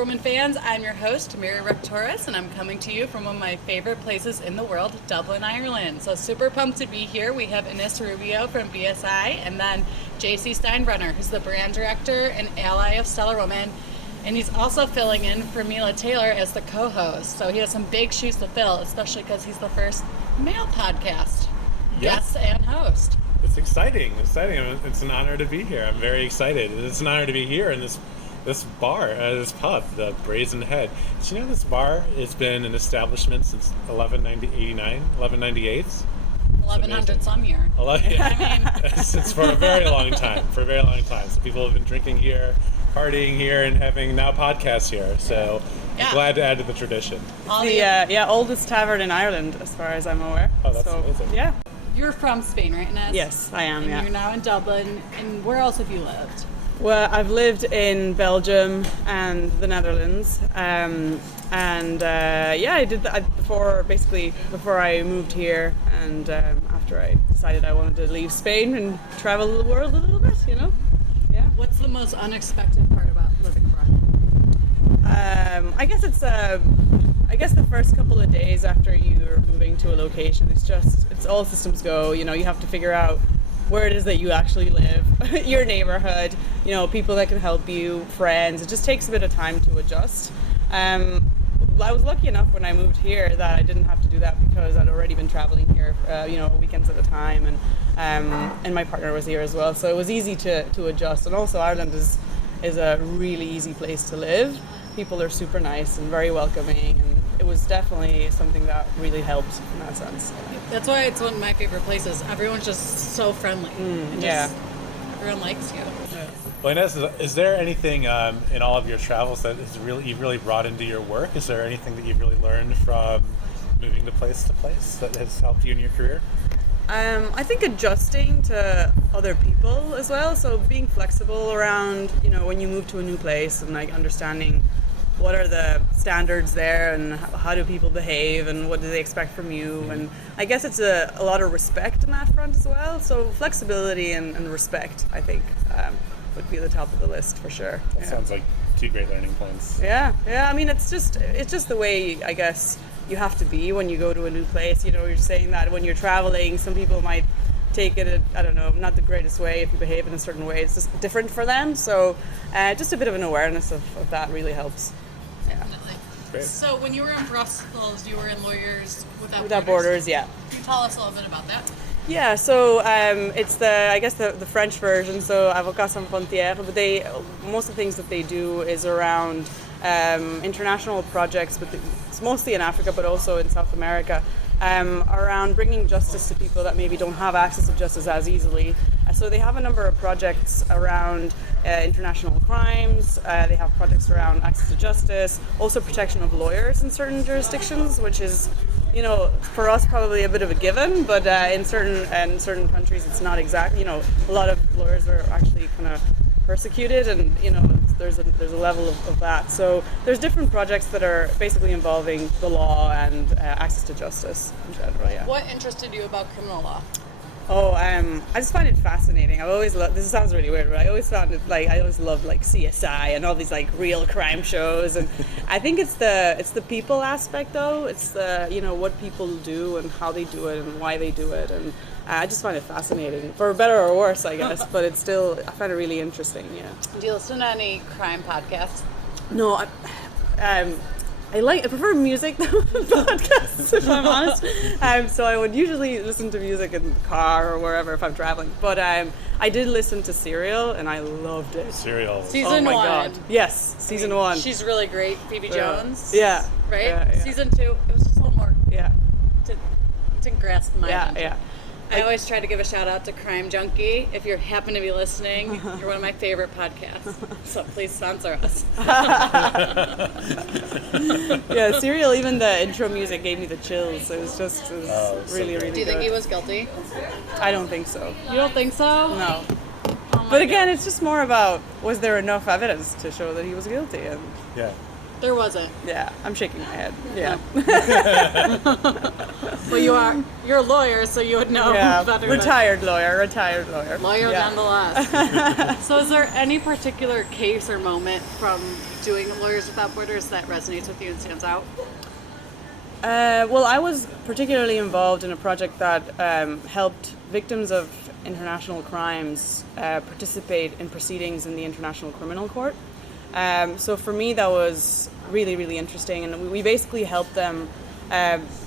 Stellar Women fans, I'm your host, Mary Rechtoris, and I'm coming to you from one of my favorite places in the world, Dublin, Ireland. So super pumped to be here. We have Inés Rubio from IVSI, and then JC Steinbrenner, who's the brand director and ally of Stellar Women. And he's also filling in for Mila Taylor as the co-host. So he has some big shoes to fill, especially because he's the first male podcast guest and host. It's exciting. It's an honor to be here. I'm very excited. It's an honor to be here in this bar, this pub, the Brazen Head. Did you know this bar has been an establishment since 1198? 1100 some year. It's for a very long time. So people have been drinking here, partying here, and having now podcasts here. So I'm glad to add to the tradition. The oldest tavern in Ireland, as far as I'm aware. Oh, that's amazing. Yeah. You're from Spain, right, Inés? Yes, I am, and you're now in Dublin. And where else have you lived? Well, I've lived in Belgium and the Netherlands. I did that before I moved here, and after I decided I wanted to leave Spain and travel the world a little bit, Yeah. What's the most unexpected part about living abroad? I guess the first couple of days after you're moving to a location, it's all systems go. You have to figure out where it is that you actually live, your neighborhood, people that can help you, friends. It just takes a bit of time to adjust. I was lucky enough when I moved here that I didn't have to do that because I'd already been traveling here, weekends at a time, and my partner was here as well, so it was easy to adjust. And also Ireland is a really easy place to live. People are super nice and very welcoming, and it was definitely something that really helped in that sense. That's why it's one of my favorite places. Everyone's just so friendly. Everyone likes you. Well, Inés, is there anything in all of your travels that you've really brought into your work? Is there anything that you've really learned from moving to place that has helped you in your career? I think adjusting to other people as well. So being flexible around, when you move to a new place, and understanding what are the standards there and how do people behave and what do they expect from you. And I guess it's a lot of respect in that front as well. So flexibility and respect, I think, would be the top of the list for sure. That sounds like two great learning points. Yeah. I mean, it's just the way, I guess, you have to be when you go to a new place. You're saying that when you're traveling, some people might take it, not the greatest way if you behave in a certain way. It's just different for them. So just a bit of an awareness of that really helps. Definitely. Great. So when you were in Brussels, you were in Lawyers Without Borders, yeah. Can you tell us a little bit about that? Yeah, so it's the French version, so Avocats Sans Frontières, but most of the things that they do is around international projects, but it's mostly in Africa, but also in South America, around bringing justice to people that maybe don't have access to justice as easily. So they have a number of projects around international crimes. They have projects around access to justice, also protection of lawyers in certain jurisdictions, which is, for us probably a bit of a given, but in certain countries it's not exactly. A lot of lawyers are actually kind of persecuted, and there's a level of that. So there's different projects that are basically involving the law and access to justice in general. Yeah. What interested you about criminal law? I just find it fascinating. I've always loved, this sounds really weird, but I always loved CSI and all these real crime shows, and I think it's the people aspect though. It's the what people do and how they do it and why they do it, and I just find it fascinating, for better or worse, I guess. But I find it really interesting. Yeah. Do you listen to any crime podcasts? No, I prefer music than podcasts, if I'm honest. So I would usually listen to music in the car or wherever if I'm traveling. But I did listen to Serial, and I loved it. Serial. Season 1. God. Yes, season 1. She's really great. Phoebe Jones. Yeah. Right? Yeah. Season 2, it was just a little more to grasp my attention. Yeah. I always try to give a shout out to Crime Junkie. If you happen to be listening, you're one of my favorite podcasts. So please sponsor us. Yeah, Serial, even the intro music gave me the chills. It was really, really good. Do you think he was guilty? I don't think so. You don't think so? No. Oh But again, it's just more about, was there enough evidence to show that he was guilty? And Yeah. There wasn't. Yeah, I'm shaking my head. Yeah. Well, you're a lawyer, so you would know Yeah, better. retired lawyer. Lawyer Yeah. nonetheless. So is there any particular case or moment from doing Lawyers Without Borders that resonates with you and stands out? Well, I was particularly involved in a project that helped victims of international crimes participate in proceedings in the International Criminal Court. So for me, that was really, really interesting, and we basically helped them.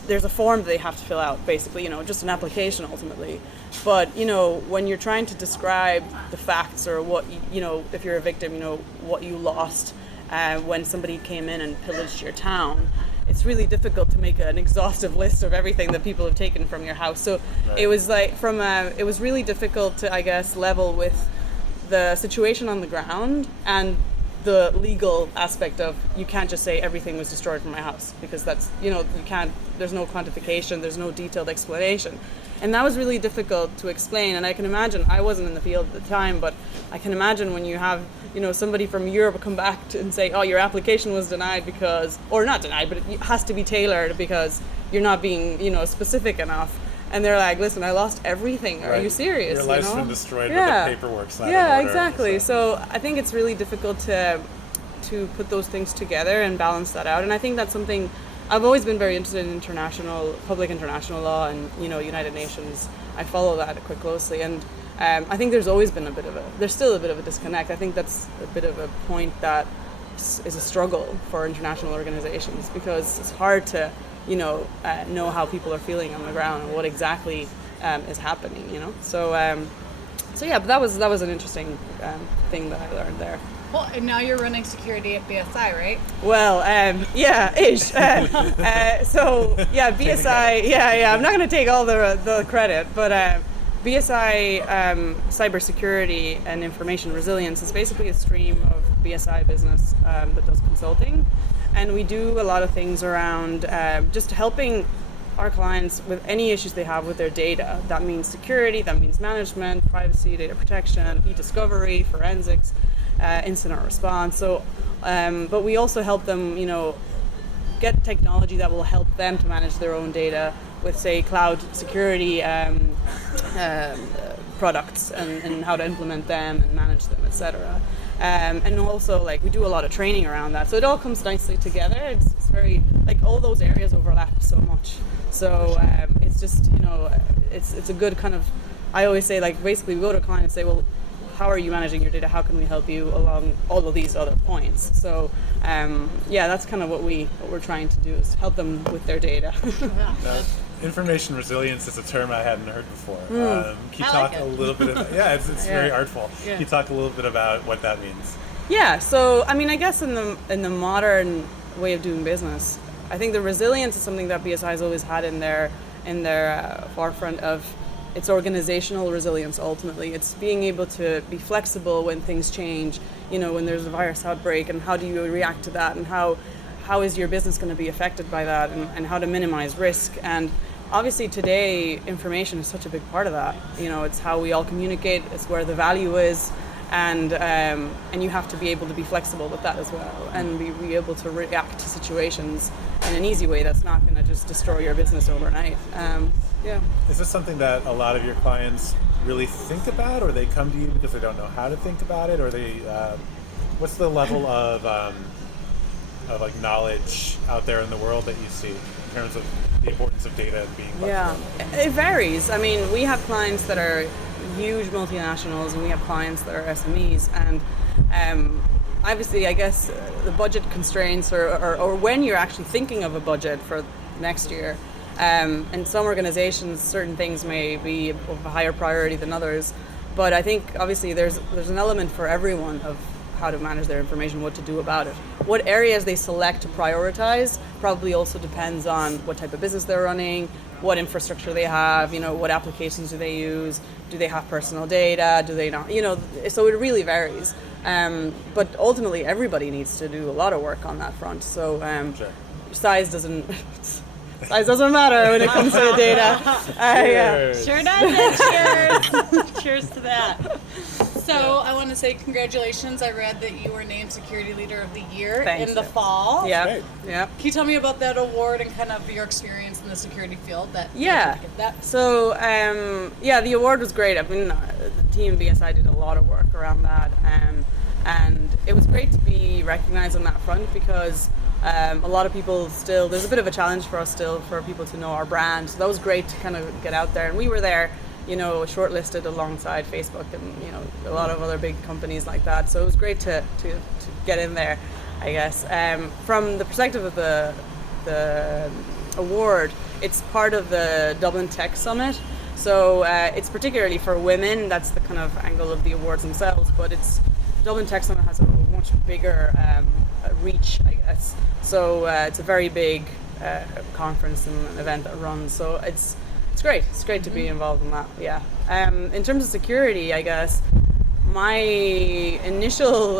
There's a form that they have to fill out, basically, just an application ultimately. But, when you're trying to describe the facts or what, if you're a victim, what you lost when somebody came in and pillaged your town, it's really difficult to make an exhaustive list of everything that people have taken from your house. So it was like it was really difficult to, I guess, level with the situation on the ground and the legal aspect of, you can't just say everything was destroyed from my house, because that's, you can't, there's no quantification, there's no detailed explanation. And that was really difficult to explain. And I can imagine, I wasn't in the field at the time, but I can imagine when you have, somebody from Europe come back and say, oh, your application was denied because, or not denied, but it has to be tailored because you're not being, specific enough. And they're like, listen, I lost everything. Are you serious? Your life's been destroyed, but the paperwork's not in Yeah, order, exactly. So I think it's really difficult to put those things together and balance that out. And I think that's something, I've always been very interested in public international law and, United Nations. I follow that quite closely. And I think there's always been there's still a bit of a disconnect. I think that's a bit of a point that is a struggle for international organizations, because it's hard to know how people are feeling on the ground and what exactly is happening, So yeah, but that was an interesting thing that I learned there. Well, and now you're running security at BSI, right? Well, yeah, ish. So yeah, BSI. Yeah. I'm not going to take all the credit, but BSI cybersecurity and information resilience is basically a stream of BSI business that does consulting. And we do a lot of things around just helping our clients with any issues they have with their data. That means security, that means management, privacy, data protection, e-discovery, forensics, incident response. So, but we also help them, get technology that will help them to manage their own data with, say, cloud security products and how to implement them and manage them, etc. And also, we do a lot of training around that. So it all comes nicely together. It's very, all those areas overlap so much. So it's just, it's a good kind of, I always say, basically we go to a client and say, well, how are you managing your data? How can we help you along all of these other points? So that's kind of what we're trying to do, is help them with their data. Information resilience is a term I hadn't heard before. Can you talk a little bit about, it's very artful. Can you talk a little bit about what that means? Yeah, so I guess in the modern way of doing business, I think the resilience is something that BSI has always had in their forefront of its organizational resilience. Ultimately, it's being able to be flexible when things change, when there's a virus outbreak, and how do you react to that, and how is your business going to be affected by that, and how to minimize risk. And obviously today, information is such a big part of that. It's how we all communicate, it's where the value is, and you have to be able to be flexible with that as well, and be able to react to situations in an easy way that's not going to just destroy your business overnight. Is this something that a lot of your clients really think about, or they come to you because they don't know how to think about it, or they what's the level of knowledge out there in the world that you see in terms of the importance of data and being flexible? It varies. We have clients that are huge multinationals, and we have clients that are SMEs, and obviously, I guess the budget constraints, or when you're actually thinking of a budget for next year, in some organizations, certain things may be of a higher priority than others. But I think obviously there's an element for everyone of how to manage their information, what to do about it. What areas they select to prioritize probably also depends on what type of business they're running, what infrastructure they have, what applications do they use, do they have personal data, do they not, so it really varies. But ultimately everybody needs to do a lot of work on that front. So size doesn't matter when it comes to data. Sure does. Cheers. Cheers to that. So I want to say congratulations. I read that you were named Security Leader of the Year Thanks. in the fall. Yeah, Great. yeah. Can you tell me about that award and kind of your experience in the security field that Yeah. made you get that? So, the award was great. I mean, the team BSI did a lot of work around that, and it was great to be recognized on that front because a lot of people still, there's a bit of a challenge for us still for people to know our brand. So that was great to kind of get out there, and we were there, shortlisted alongside Facebook and a lot of other big companies like that. So it was great to get in there, I guess. From the perspective of the award, it's part of the Dublin Tech Summit. So it's particularly for women. That's the kind of angle of the awards themselves. But Dublin Tech Summit has a much bigger reach, I guess. So it's a very big conference and an event that runs. So it's great. It's great to be involved in that. Yeah. In terms of security, I guess my initial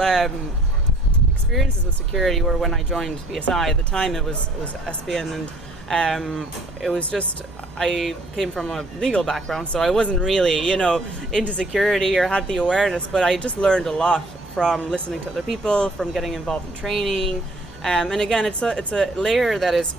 experiences with security were when I joined BSI. At the time, it was SBN, and it was just, I came from a legal background, so I wasn't really into security or had the awareness, but I just learned a lot from listening to other people, from getting involved in training, and again, it's a layer that is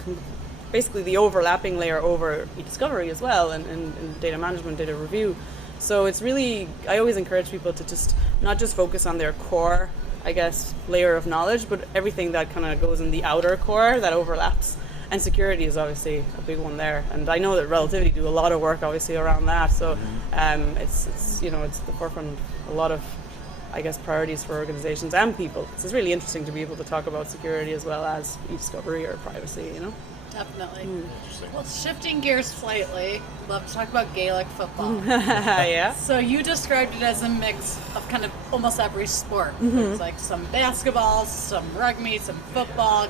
basically the overlapping layer over e-discovery as well, and data management, data review. So it's really, I always encourage people to just not just focus on their core, I guess, layer of knowledge, but everything that kind of goes in the outer core that overlaps. And security is obviously a big one there. And I know that Relativity do a lot of work obviously around that. So it's it's the forefront of a lot of, I guess, priorities for organizations and people. So it's really interesting to be able to talk about security as well as e-discovery or privacy, Definitely. Well, shifting gears slightly, love to talk about Gaelic football. Yeah. So you described it as a mix of kind of almost every sport. It's like some basketball, some rugby, some football.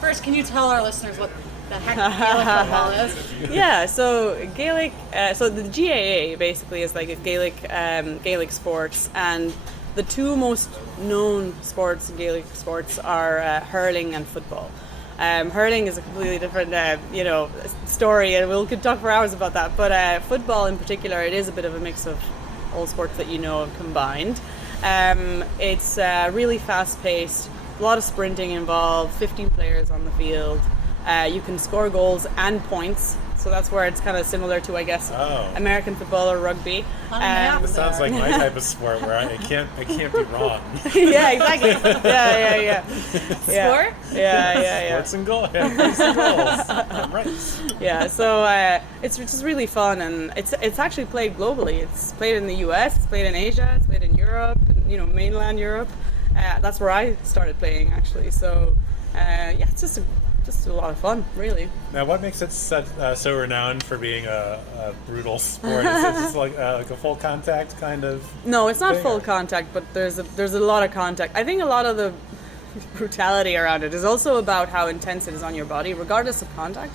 First, can you tell our listeners what the heck Gaelic football is? Yeah, so Gaelic, so the GAA basically is like a Gaelic sports, and the two most known sports, Gaelic sports, are hurling and football. Hurling is a completely different, story, and we could talk for hours about that. But football, in particular, it is a bit of a mix of all sports that combined. It's really fast-paced, a lot of sprinting involved, 15 players on the field. You can score goals and points. So that's where it's kind of similar to, I guess, American football or rugby. This sounds like my type of sport where I can't be wrong. Yeah, exactly. Yeah. Sport? Yeah. Sports and goals. I'm right. Yeah, so it's just really fun, and it's actually played globally. It's played in the US, it's played in Asia, it's played in Europe, mainland Europe. That's where I started playing, actually. So it's just a lot of fun, really. Now, what makes it so renowned for being a brutal sport? Is it just like a full contact kind of? No, it's not thing, full or? contact, but there's a lot of contact. I think a lot of the brutality around it is also about how intense it is on your body, regardless of contact,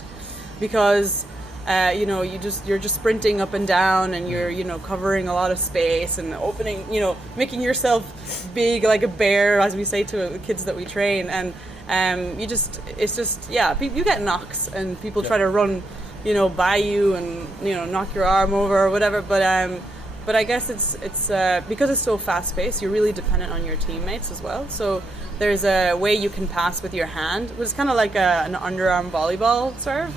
because you're just sprinting up and down, and you're covering a lot of space and opening, making yourself big like a bear, as we say to the kids that we train, and you get knocks, and people try to run, by you and knock your arm over or whatever. But I guess it's because it's so fast paced, you're really dependent on your teammates as well. So there's a way you can pass with your hand, which is kind of like an underarm volleyball serve.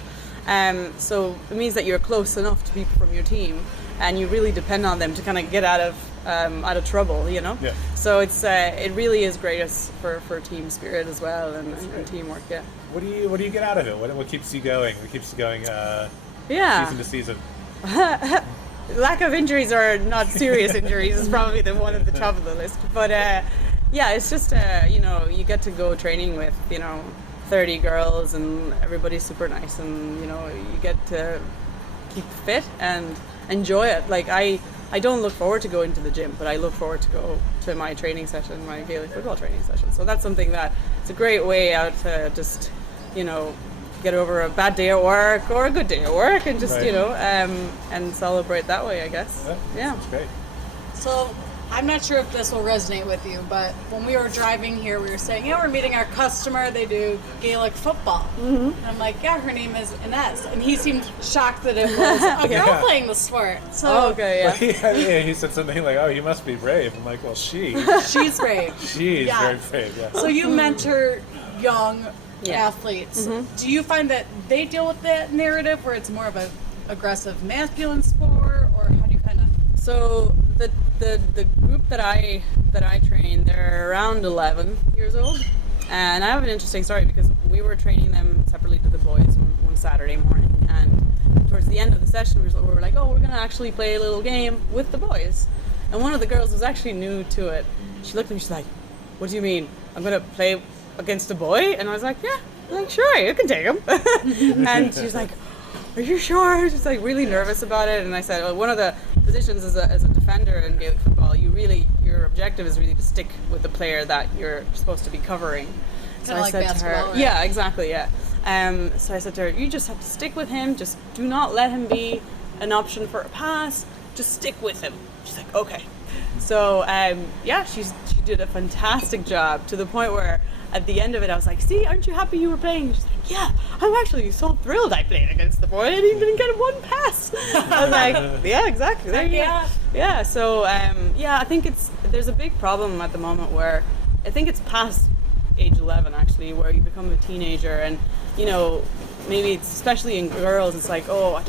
So it means that you're close enough to people from your team, and you really depend on them to kind of get out of trouble, Yeah. So it really is great for team spirit as well, and teamwork. Yeah. What do you get out of it? What keeps you going? What keeps you going? Season to season. Lack of injuries, or not serious injuries, is probably the one at the top of the list. But it's just you get to go training with 30 girls, and everybody's super nice, and you get to keep fit and enjoy it. Like I don't look forward to going to the gym, but I look forward to go to my training session, my Gaelic football training session. So that's something that it's a great way out to just get over a bad day at work or a good day at work, and just right. and celebrate that way, I guess. Yeah. Yeah. That's great. So I'm not sure if this will resonate with you, but when we were driving here, we were saying, yeah, we're meeting our customer. They do Gaelic football. And I'm like, yeah, her name is Inés. And he seemed shocked that it was a girl playing the sport. So He said something like, oh, you must be brave. I'm like, well, she's brave. She's very brave, yeah. So you mentor young athletes. Do you find that they deal with that narrative where it's more of a aggressive masculine sport, or how do you kind of? So the group that I train, they're around 11 years old, and I have an interesting story because we were training them separately to the boys one Saturday morning, and towards the end of the session we were like, oh, we're gonna actually play a little game with the boys, and one of the girls was actually new to it. She looked at me, she's like, what do you mean? I'm gonna play against a boy? And I was like, yeah. I'm like, sure, you can take him. And she's like, are you sure? She's like really nervous about it. And I said, well, one of the positions as a defender in Gaelic football, your objective is really to stick with the player that you're supposed to be covering. So I said to her, yeah, exactly, yeah. So I said to her, you just have to stick with him. Just do not let him be an option for a pass. Just stick with him. She's like, okay. So she did a fantastic job, to the point where at the end of it I was like, see, aren't you happy you were playing? She's like, yeah, I'm actually so thrilled I played against the boy and he didn't get one pass. I was like, yeah, exactly. There you go. Yeah, so I think there's a big problem at the moment where I think it's past age 11 actually, where you become a teenager, and maybe it's, especially in girls, it's like, oh, I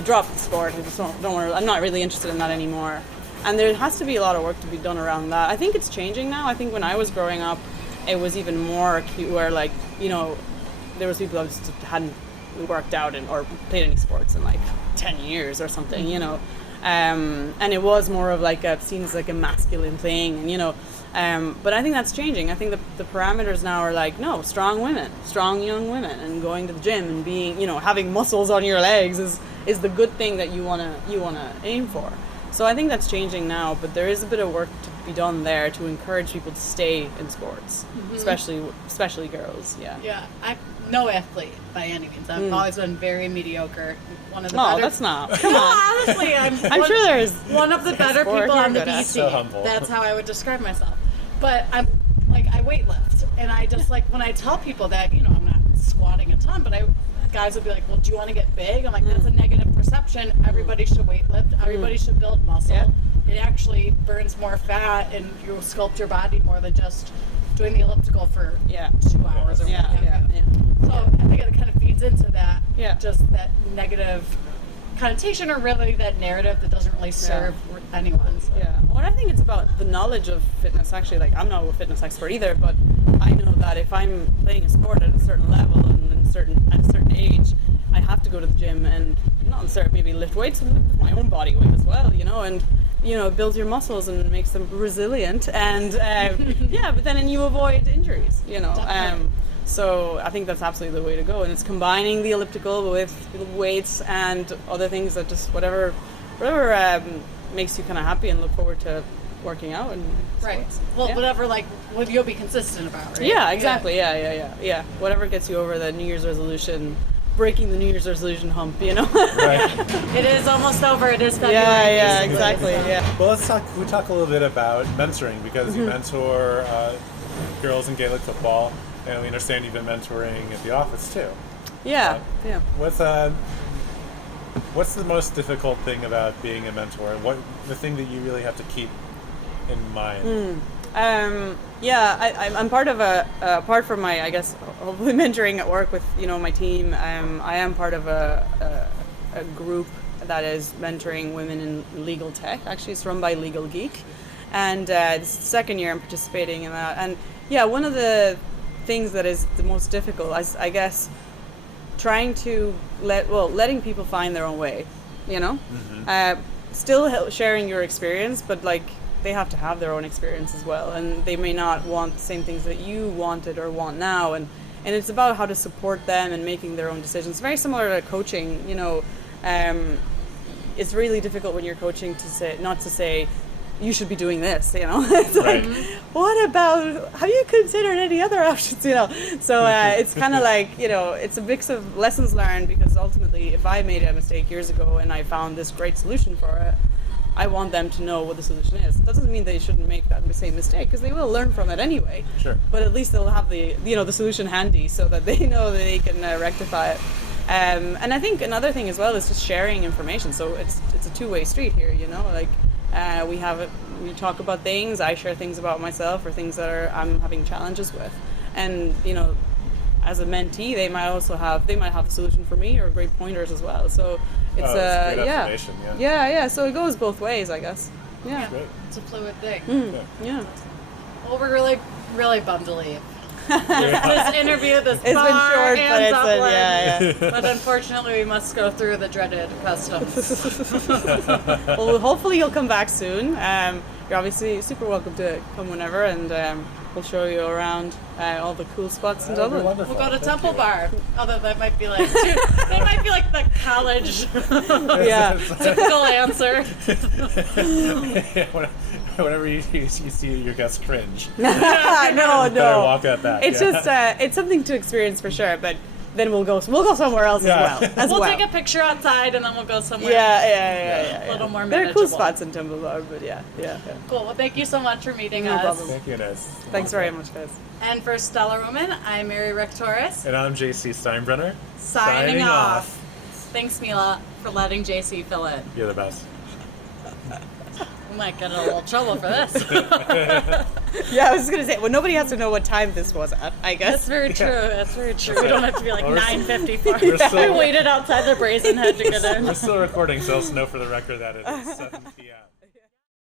dropped the sport, I just don't want to, I'm not really interested in that anymore. And there has to be a lot of work to be done around that. I think it's changing now. I think when I was growing up, it was even more acute, where there was people that just hadn't worked out or played any sports in 10 years or something, and it was more of seen as a masculine thing, but I think that's changing. I think the parameters now are no, strong young women, and going to the gym and being, having muscles on your legs is the good thing that you wanna aim for. So I think that's changing now, but there is a bit of work to be done there to encourage people to stay in sports, especially girls. Yeah. I'm no athlete by any means. I've always been very mediocre. One of the better. That's not. Come on. Honestly, I'm sure there's one of the better people on the BC. So humble. That's how I would describe myself. But I'm I weightlift, and I just when I tell people that, I'm not squatting a ton, but guys will be like, well, do you want to get big? I'm like, that's a negative perception. Everybody should weightlift. Everybody should build muscle. Yeah. It actually burns more fat, and you sculpt your body more than just doing the elliptical for 2 hours or whatever. So I think it kind of feeds into that, just that negative connotation, or really that narrative that doesn't really serve anyone. So. Yeah. Well, I think it's about the knowledge of fitness. Actually, I'm not a fitness expert either, but I know that if I'm playing a sport at a certain level and at a certain age, I have to go to the gym and not necessarily maybe lift weights, but lift my own body weight as well, and builds your muscles and makes them resilient, and but then you avoid injuries, so I think that's absolutely the way to go, and it's combining the elliptical with weights and other things that just whatever makes you kind of happy and look forward to working out and sports. Well, whatever what you'll be consistent about, right? Yeah, exactly. Yeah. Whatever gets you over the New Year's resolution, breaking the New Year's resolution hump, Right. It is almost over. It is February. Yeah, exactly. Yeah. Well, we talk a little bit about mentoring, because you mentor girls in Gaelic football, and we understand you've been mentoring at the office too. Yeah. What's the most difficult thing about being a mentor? What the thing that you really have to keep in mind? I'm part of apart from my, I guess, hopefully mentoring at work with my team. I am part of a group that is mentoring women in legal tech. Actually, it's run by Legal Geek, and this is the second year I'm participating in that. And one of the things that is the most difficult, I guess, trying to letting people find their own way. Still sharing your experience, but they have to have their own experience as well, and they may not want the same things that you wanted or want now, and it's about how to support them and making their own decisions. Very similar to coaching, it's really difficult when you're coaching not to say you should be doing this, It's right. What about, have you considered any other options, So it's kind of it's a mix of lessons learned, because ultimately if I made a mistake years ago and I found this great solution for it, I want them to know what the solution is. That doesn't mean they shouldn't make that same mistake, because they will learn from it anyway. Sure. But at least they'll have the the solution handy, so that they know that they can rectify it. And I think another thing as well is just sharing information. So it's a two-way street here. Like we talk about things. I share things about myself or things that I'm having challenges with, and as a mentee, they might have a solution for me or great pointers as well. So it's that's great observation, yeah. So it goes both ways, I guess. Yeah. Great. It's a fluid thing. Yeah. Well, we're really, really bummed to leave. This interview, this It's bar been short, and but Dublin. yeah. But unfortunately, we must go through the dreaded customs. Well, hopefully you'll come back soon. You're obviously super welcome to come whenever, and we'll show you around all the cool spots in Dublin. We'll go to Temple Bar. Although that might be like that might be like the college Yeah. typical answer. Whenever you see your guests cringe, No. better walk that back. It's just it's something to experience for sure, but then we'll go somewhere else We'll take a picture outside and then we'll go somewhere. Yeah. A little more There are manageable. cool spots in Temple Bar, but yeah. Cool. Well, thank you so much for meeting No us. problem. Thank you, Inés. Thanks very much, guys. And for Stellar Women, I'm Mary Rechtoris. And I'm JC Steinbrenner. Signing off. Thanks, Mila, for letting JC fill in. You're the best. We might get in a little trouble for this. Yeah, I was just gonna say, well, nobody has to know what time this was at, I That's guess. very true. That's very true. We don't have to be like 9:54. We're still- We waited outside the Brazen Head to get in. We're still recording, so let's know for the record that it is 7 p.m.